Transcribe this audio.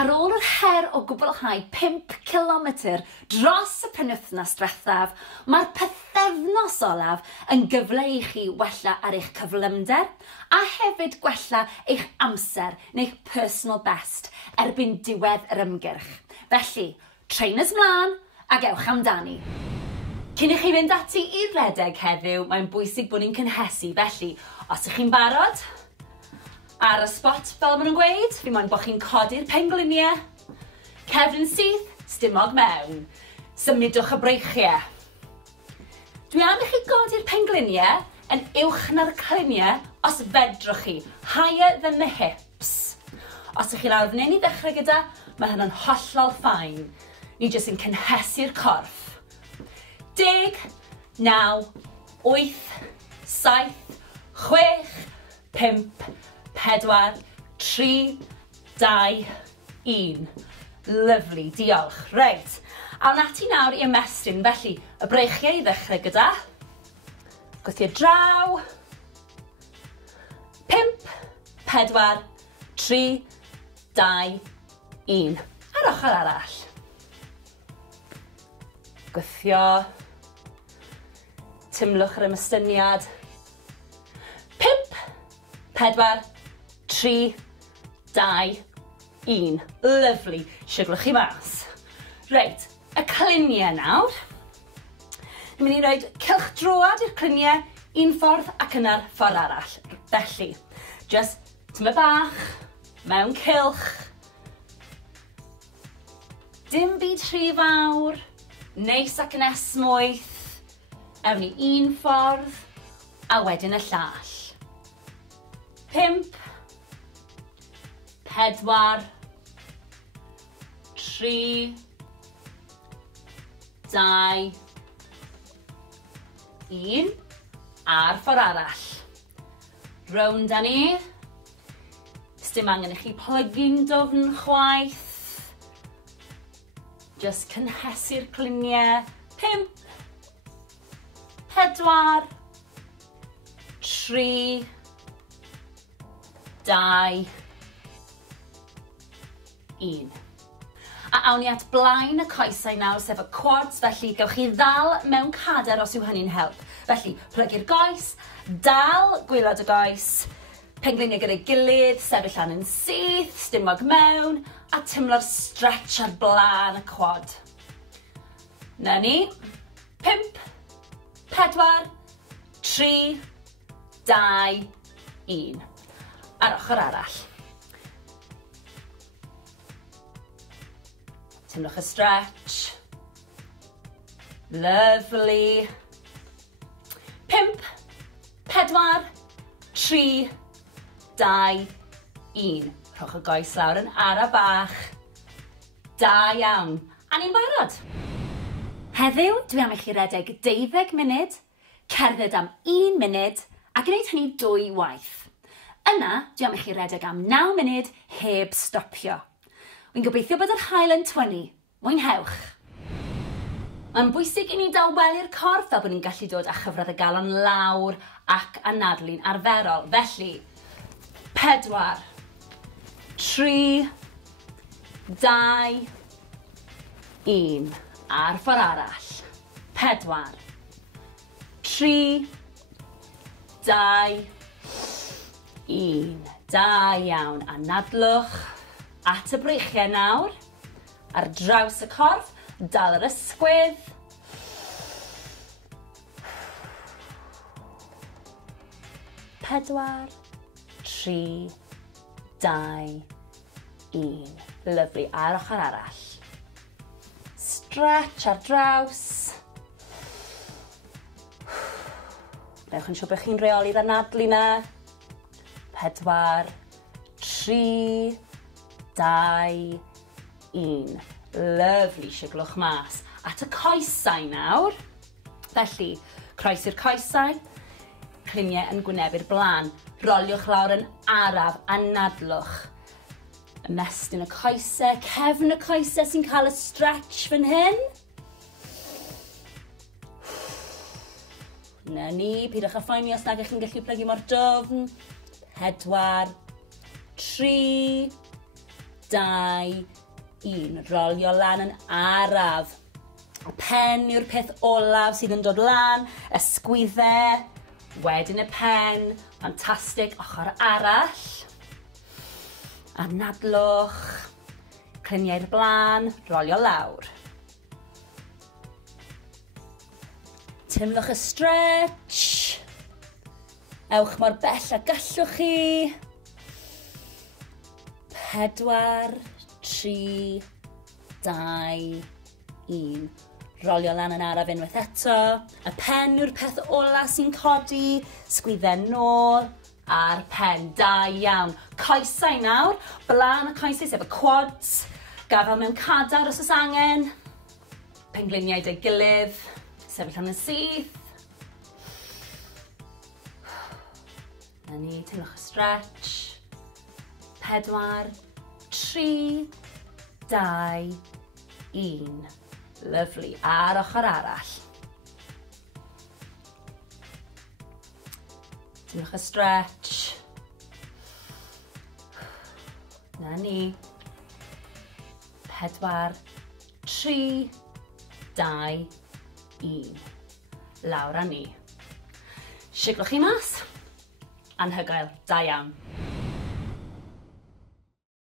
Ar ôl yr her o gwblhau 5 kilometr dros y penwythnos diwethaf, mae'r pythefnos olaf yn gyfle i chi wella ar eich cyflymder a hefyd gwella eich amser neu'ch personal best erbyn diwedd yr ymgyrch. Felly, trainers mlaen a gewch amdani. Cyn i chi fynd ati i'r redeg heddiw, mae'n bwysig bod ni'n cynhesu. Felly, os ych chi'n barod, ar y spot fel maen nhw'n gweud, fi moyn bod chi'n codi'r pengliniau, cefn syth, stumog mewn, symudwch y breichiau. Dwi am i chi godi'r pengliniau yn uwch na'r cliniau os fedrwch chi, higher than the hips. Os ych chi lawr fan hyn i ddechrau gyda, mae hynny'n hollol ffain. Ni jyst yn cynhesu'r corff. 10, 9, 8, 7, 6, 5, 4, 3, 2, 1. Lyfli, diolch. Reit, awn ati nawr i ymestyn, felly y breichiau i ddechrau gyda. Gwythio draw. 5, 4, 3, 2, 1. Ar ochr arall. Gwythio. Tymlwch yr ymystyniad. 5, 4, 3, 2, 1. Lyfli. Siglwch chi mas. Reit, y cliniau nawr. Ni'n mynd i roed cylchdroad i'r cliniau un ffordd ac yna'r ffordd arall. Felly, just tyma bach, mewn cylch. Dim byd rhy fawr, neis ac yn esmwyth. Ewn ni un ffordd, a wedyn y llall. 5, 4, 3, 2, 1, a'r ffordd arall. Rownd â ni. Dim angen i chi plygu'n dofn chwaith. Just cynhesu'r cliniau. 5, 4, 3, 2, 1. A awn ni at blaen y coesau nawr, sef y quads, felly gewch chi ddal mewn cader os yw hynny'n help. Felly, plygu'r goes, dal gwylod y goes, pengliniau gyda'i gilydd, sefyll lan yn syth, stumog mewn, a tymlo'r stretch ar blaen y quad. Na ni. 5, 4, 3, 2, 1. Ar ochr arall. Tymlwch y stretch. Lovely. 5, 4, 3, 2, 1. Rhowch y goes lawr yn ara bach. Da iawn. A ni'n barod. Heddiw, dwi am i chi redeg 12 munud, cerdded am 1 munud, a gwneud hynny 2 waith. Yna, dwi am i chi redeg am 9 munud heb stopio. Wy'n gobeithio bod yr haul yn tynnu. Mwynhewch. Mae'n bwysig i ni dawbelu'r corff fel bod ni'n gallu dod â chyfradd y galon lawr ac anadlu'n arferol. Felly, 4, 3, 2, 1. A'r ffordd arall. 4, 3, 2, 1. Da iawn. Anadlwch at y breichiau nawr. Ar draws y corff. Dal yr ysgwydd. 4, 3, 2, 1. Lyfli. A'r ochr arall. Stretch ar draws. Newch yn siŵr bod chi'n reoli'r anadlu na. 4, 3, 2, 1. Lyfli, siglwch mas. At y coesau nawr. Felly, croesi'r coesau. Cliniau yn gwynebu'r blaen. Roliwch lawr yn araf, anadlwch. Ymestyn y coesau, cefn y coesau sy'n cael y stretch fan hyn. Na ni, pidwch â phoeni os nag ych chi'n gallu plygu mor dofn. 4, 3, 2, 1. Rolio lan yn araf. Y pen yw'r peth olaf sydd yn dod lan, ysgwyddau, wedyn y pen, ffantastig, ochr arall. Anadlwch, cliniau'r blaen, rolio lawr. Timlwch y stretch. Ewch mor bell a gallwch chi. 4, 3, 2, 1. Rolio lan yn araf unwaith eto. Y pen yw'r peth ola sy'n codi. Sgwyddau nôl a'r pen. Da iawn. Coesau nawr. Blaen y coesau sef y quads. Gafel mewn cadar os oes angen. Pengliniau dy gilydd. Sefyll yn y syth. Na ni, teimlwch y stretch. 4, 3, 2, 1. Lyfli. Ar ochr arall. Teimlwch y stretch. Na ni. 4, 3, 2, 1. Lawr â ni. Siglwch chi mas. Anhygoel. Da iawn.